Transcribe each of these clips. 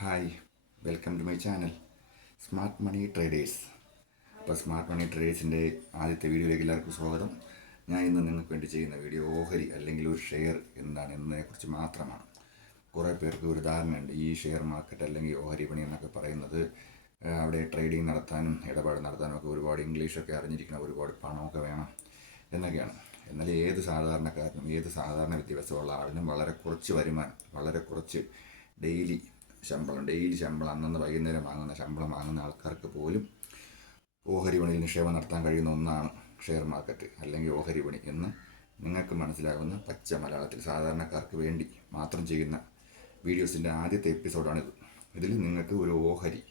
Hi welcome to my channel smart money traders അപ്പോൾ smart money ട്രേഡേഴ്സിന്റെ ആദ്യത്തെ വീഡിയോയിലേക്ക് എല്ലാവർക്കും സ്വാഗതം. ഞാൻ ഇന്ന് നിങ്ങൾക്ക് വേണ്ടി ചെയ്യുന്ന വീഡിയോ ഓഹരി അല്ലെങ്കിൽ ഒരു ഷെയർ എന്താണ് എന്നതിനെക്കുറിച്ച് മാത്രമാണ്. കുറേ പേർക്ക് ഒരു ധാരണയുണ്ട്. ഈ ഷെയർ മാർക്കറ്റ് അല്ലെങ്കിൽ ഓഹരി പണി എന്നൊക്കെ പറയുന്നത് അവിടെ ട്രേഡിംഗ് നടത്താനും ഇടപാട് നടത്താനും ഒക്കെ ഒരുപാട് ഇംഗ്ലീഷൊക്കെ അറിഞ്ഞിരിക്കണം ഒരുപാട് പണമൊക്കെ വേണം എന്നൊക്കെയാണ്. എന്നാൽ ഏത് സാധാരണക്കാരനും ഏത് സാധാരണ വിദ്യാഭ്യാസമുള്ള ആളിനും വളരെ കുറച്ച് വരുമാനം വളരെ കുറച്ച് ഡെയിലി ശമ്പളം ഡെയിലി ശമ്പളം അന്നന്ന് വൈകുന്നേരം വാങ്ങുന്ന ശമ്പളം വാങ്ങുന്ന ആൾക്കാർക്ക് പോലും ഓഹരി പണിയിൽ നിക്ഷേപം നടത്താൻ കഴിയുന്ന ഒന്നാണ് ഷെയർ മാർക്കറ്റ് അല്ലെങ്കിൽ ഓഹരി പണി എന്ന് നിങ്ങൾക്ക് മനസ്സിലാകുന്ന പച്ച മലയാളത്തിൽ സാധാരണക്കാർക്ക് വേണ്ടി മാത്രം ചെയ്യുന്ന വീഡിയോസിന്റെ ആദ്യത്തെ എപ്പിസോഡാണിത്. ഇതിൽ നിങ്ങൾക്ക് ഒരു ഓഹരി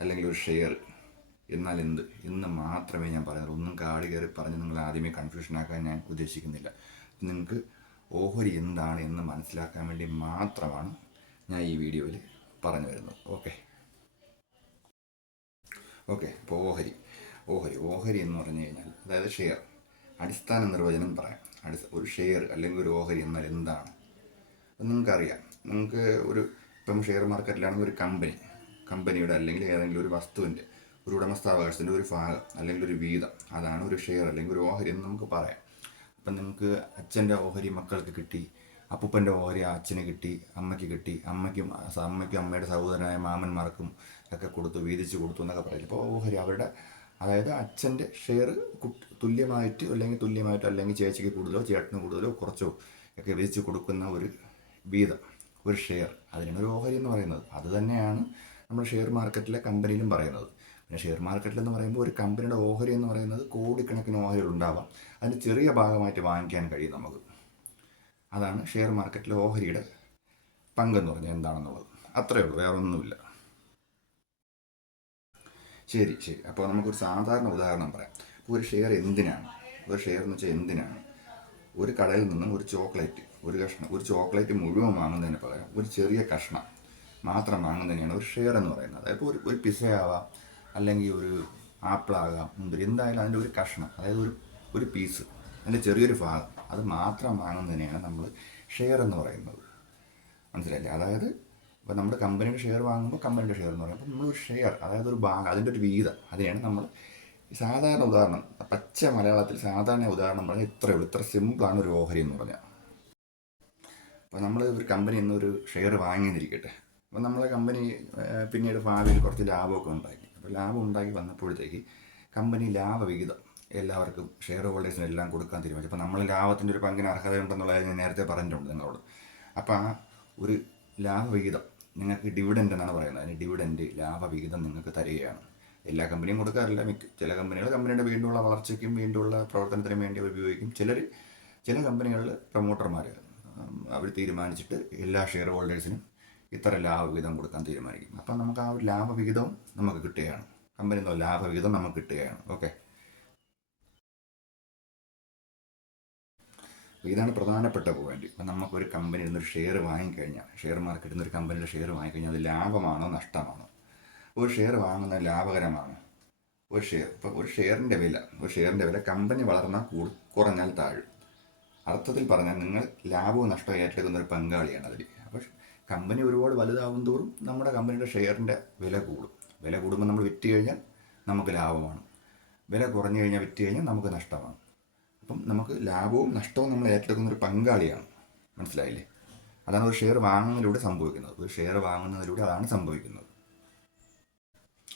അല്ലെങ്കിൽ ഒരു ഷെയർ എന്നാൽ എന്ത് എന്ന് മാത്രമേ ഞാൻ പറയുന്നുള്ളൂ. ഒന്നും കാട് കയറി പറഞ്ഞ് നിങ്ങൾ ആദ്യമേ കൺഫ്യൂഷനാക്കാൻ ഞാൻ ഉദ്ദേശിക്കുന്നില്ല. നിങ്ങൾക്ക് ഓഹരി എന്താണ് എന്ന് മനസ്സിലാക്കാൻ വേണ്ടി മാത്രമാണ് ഞാൻ ഈ വീഡിയോയിൽ പറഞ്ഞു വരുന്നത് ഓക്കെ. ഓക്കെ അപ്പോൾ ഓഹരി. ഓഹരി ഓഹരി എന്ന് പറഞ്ഞു കഴിഞ്ഞാൽ അതായത് ഷെയർ. അടിസ്ഥാന നിർവചനം പറയാം. അടിസ്ഥ ഒരു ഷെയർ അല്ലെങ്കിൽ ഒരു ഓഹരി എന്നാൽ എന്താണ്? അത് നിങ്ങൾക്കറിയാം. നിങ്ങൾക്ക് ഒരു ഇപ്പം ഷെയർ മാർക്കറ്റിലാണെങ്കിൽ ഒരു കമ്പനി കമ്പനിയുടെ അല്ലെങ്കിൽ ഏതെങ്കിലും ഒരു വസ്തുവിന്റെ ഒരു ഉടമസ്ഥാവകാശത്തിന്റെ ഒരു ഭാഗം അല്ലെങ്കിൽ ഒരു വീതം അതാണ് ഒരു ഷെയർ അല്ലെങ്കിൽ ഒരു ഓഹരി എന്ന് നമുക്ക് പറയാം. അപ്പം നിങ്ങൾക്ക് അച്ഛന്റെ ഓഹരി മക്കൾക്ക് കിട്ടി അപ്പൂപ്പന്റെ ഓഹരി അച്ഛന് കിട്ടി അമ്മയ്ക്ക് കിട്ടി അമ്മയ്ക്കും അമ്മയ്ക്കും അമ്മയുടെ സഹോദരനായ മാമന്മാർക്കും ഒക്കെ കൊടുത്തു വീതിച്ച് കൊടുത്തു എന്നൊക്കെ പറയില്ല അപ്പോൾ ഓഹരി അവരുടെ അതായത് അച്ഛന്റെ ഷെയർ തുല്യമായിട്ട് അല്ലെങ്കിൽ തുല്യമായിട്ട് അല്ലെങ്കിൽ ചേച്ചിക്ക് കൂടുതലോ ചേട്ടന് കൂടുതലോ കുറച്ചോ ഒക്കെ വിധിച്ച് കൊടുക്കുന്ന ഒരു വീതം ഒരു ഷെയർ അതിനാണ് ഒരു ഓഹരി എന്ന് പറയുന്നത്. അത് തന്നെയാണ് നമ്മൾ ഷെയർ മാർക്കറ്റിലെ കമ്പനിയിലും പറയുന്നത്. പിന്നെ ഷെയർ മാർക്കറ്റിൽ എന്ന് പറയുമ്പോൾ ഒരു കമ്പനിയുടെ ഓഹരി എന്ന് പറയുന്നത് കോടിക്കണക്കിന് ഓഹരികൾ ഉണ്ടാവാം. അതിന് ചെറിയ ഭാഗമായിട്ട് വാങ്ങിക്കാൻ കഴിയും നമുക്ക്. അതാണ് ഷെയർ മാർക്കറ്റിലെ ഓഹരിയുടെ പങ്കെന്ന് പറഞ്ഞാൽ എന്താണെന്നുള്ളത്. അത്രയേ ഉള്ളൂ വേറെ ഒന്നുമില്ല ശരി ശരി. അപ്പോൾ നമുക്കൊരു സാധാരണ ഉദാഹരണം പറയാം. ഇപ്പോൾ ഒരു ഷെയർ എന്തിനാണ്? ഒരു ഷെയർ എന്ന് വെച്ചാൽ എന്തിനാണ്? ഒരു കടയിൽ നിന്നും ഒരു ചോക്ലേറ്റ് ഒരു കഷ്ണം ഒരു ചോക്ലേറ്റ് മുഴുവൻ വാങ്ങുന്നതിന് പകരം ഒരു ചെറിയ കഷ്ണം മാത്രം വാങ്ങുന്നതിനെയാണ് ഒരു ഷെയർ എന്ന് പറയുന്നത്. അതായത് ഒരു ഒരു പിസയാവാം അല്ലെങ്കിൽ ഒരു ആപ്പിളാകാം മുന്തിരി എന്തായാലും അതിന്റെ ഒരു കഷ്ണം അതായത് ഒരു ഒരു പീസ് അതിന്റെ ചെറിയൊരു ഭാഗം. അത് മാത്രം വാങ്ങുന്നതിനെയാണ് നമ്മൾ ഷെയർ എന്ന് പറയുന്നത്. മനസ്സിലായില്ലേ? അതായത് ഇപ്പോൾ നമ്മുടെ കമ്പനിയുടെ ഷെയർ വാങ്ങുമ്പോൾ കമ്പനിയുടെ ഷെയർ എന്ന് പറയും. അപ്പോൾ നമ്മളൊരു ഷെയർ അതായത് ഒരു ഭാഗം അതിന്റെ ഒരു വീതം അതിനെയാണ് നമ്മൾ സാധാരണ ഉദാഹരണം പച്ച മലയാളത്തിൽ സാധാരണ ഉദാഹരണം പറഞ്ഞാൽ ഇത്രയേ ഉള്ളൂ. ഇത്ര സിമ്പിളാണ് ഒരു ഓഹരി എന്ന് പറഞ്ഞാൽ അപ്പോൾ നമ്മൾ ഒരു കമ്പനി ഒരു ഷെയർ വാങ്ങിയെന്നിരിക്കട്ടെ അപ്പോൾ നമ്മളെ കമ്പനി പിന്നീട് ഭാവിയിൽ കുറച്ച് ലാഭമൊക്കെ ഉണ്ടാക്കി അപ്പോൾ ലാഭം ഉണ്ടാക്കി വന്നപ്പോഴത്തേക്ക് കമ്പനി ലാഭവിഹിതം എല്ലാവർക്കും ഷെയർ ഹോൾഡേഴ്സിന് എല്ലാം കൊടുക്കാൻ തീരുമാനിച്ചു. അപ്പോൾ നമ്മൾ ലാഭത്തിന്റെ ഒരു പങ്കിന് അർഹതയുണ്ടെന്നുള്ളത് ഞാൻ നേരത്തെ പറഞ്ഞിട്ടുണ്ട് നിങ്ങളോട്. അപ്പോൾ ആ ഒരു ലാഭവിഹിതം നിങ്ങൾക്ക് ഡിവിഡൻഡ് എന്നാണ് പറയുന്നത്. അതിന് ഡിവിഡൻഡ് ലാഭവിഹിതം നിങ്ങൾക്ക് തരികയാണ്. എല്ലാ കമ്പനിയും കൊടുക്കാറില്ല. മിക്ക ചില കമ്പനികൾ കമ്പനിയുടെ വീണ്ടുള്ള വളർച്ചയ്ക്കും വീണ്ടുള്ള പ്രവർത്തനത്തിനും വേണ്ടി ഉപയോഗിക്കും. ചിലർ ചില കമ്പനികളിൽ പ്രൊമോട്ടർമാർ അവർ തീരുമാനിച്ചിട്ട് എല്ലാ ഷെയർ ഹോൾഡേഴ്സിനും ഇത്ര ലാഭവിഹിതം കൊടുക്കാൻ തീരുമാനിക്കും. അപ്പം നമുക്ക് ആ ഒരു ലാഭവിഹിതവും നമുക്ക് കിട്ടുകയാണ്. കമ്പനി എന്തോ ലാഭവിഹിതം നമുക്ക് കിട്ടുകയാണ്. ഓക്കെ ഇതാണ് പ്രധാനപ്പെട്ട പോയിന്റ് ഇപ്പം നമുക്കൊരു കമ്പനിയിൽ നിന്നൊരു ഷെയർ വാങ്ങിക്കഴിഞ്ഞാൽ ഷെയർ മാർക്കറ്റിൽ നിന്ന് ഒരു കമ്പനിയുടെ ഷെയർ വാങ്ങിക്കഴിഞ്ഞാൽ അത് ലാഭമാണോ നഷ്ടമാണോ? ഒരു ഷെയർ വാങ്ങുന്നത് ലാഭകരമാണ്? ഒരു ഷെയർ ഇപ്പോൾ ഒരു ഷെയറിന്റെ വില ഒരു ഷെയറിന്റെ വില കമ്പനി വളർന്നാൽ കൂ കുറഞ്ഞാൽ താഴും. അർത്ഥത്തിൽ പറഞ്ഞാൽ നിങ്ങൾ ലാഭവും നഷ്ടവും ഏറ്റെടുക്കുന്ന ഒരു പങ്കാളിയാണ് അതിൽ അപ്പോൾ കമ്പനി ഒരുപാട് വലുതാവും തോറും നമ്മുടെ കമ്പനിയുടെ ഷെയറിന്റെ വില കൂടും. വില കൂടുമ്പോൾ നമ്മൾ വിറ്റ് കഴിഞ്ഞാൽ നമുക്ക് ലാഭമാണ്. വില കുറഞ്ഞു കഴിഞ്ഞാൽ വിറ്റ് കഴിഞ്ഞാൽ നമുക്ക് നഷ്ടമാണ്. അപ്പം നമുക്ക് ലാഭവും നഷ്ടവും നമ്മൾ ഏറ്റെടുക്കുന്ന ഒരു പങ്കാളിയാണ്. മനസ്സിലായില്ലേ? അതാണ് ഒരു ഷെയർ വാങ്ങുന്നതിലൂടെ സംഭവിക്കുന്നത്. ഒരു ഷെയർ വാങ്ങുന്നതിലൂടെ അതാണ് സംഭവിക്കുന്നത്.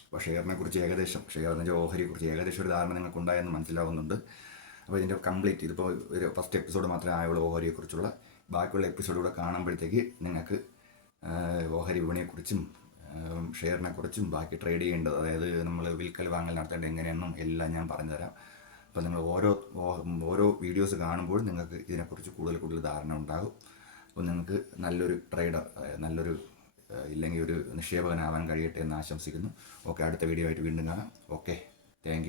അപ്പോൾ ഷെയറിനെ കുറിച്ച് ഏകദേശം ഷെയർ എന്ന് ഓഹരിയെ കുറിച്ച് ഏകദേശം ഒരു ധാരണ നിങ്ങൾക്ക് ഉണ്ടായെന്ന് മനസ്സിലാവുന്നുണ്ട്. അപ്പോൾ ഇതിന്റെ കംപ്ലീറ്റ് ഇതിപ്പോൾ ഒരു ഫസ്റ്റ് എപ്പിസോഡ് മാത്രമേ ആയുള്ളൂ ഓഹരിയെക്കുറിച്ചുള്ള ബാക്കിയുള്ള എപ്പിസോഡുകൂടെ കാണുമ്പോഴത്തേക്ക് നിങ്ങൾക്ക് ഓഹരി വിപണിയെക്കുറിച്ചും ഷെയറിനെക്കുറിച്ചും ബാക്കി ട്രേഡ് ചെയ്യേണ്ടത് അതായത് നമ്മൾ വിൽക്കൽ വാങ്ങൽ നടത്തേണ്ടത് എങ്ങനെയെന്നും എല്ലാം ഞാൻ പറഞ്ഞുതരാം. അപ്പോൾ നിങ്ങൾ ഓരോ ഓരോ വീഡിയോസ് കാണുമ്പോൾ നിങ്ങൾക്ക് ഇതിനെക്കുറിച്ച് കൂടുതൽ കൂടുതൽ ധാരണ ഉണ്ടാകും. അപ്പോൾ നിങ്ങൾക്ക് നല്ലൊരു ട്രേഡർ നല്ലൊരു ഇല്ലെങ്കിൽ ഒരു നിക്ഷേപകനാവാൻ കഴിയട്ടെ എന്ന് ആശംസിക്കുന്നു. ഓക്കെ അടുത്ത വീഡിയോ ആയിട്ട് വീണ്ടും കാണാം. Okay thank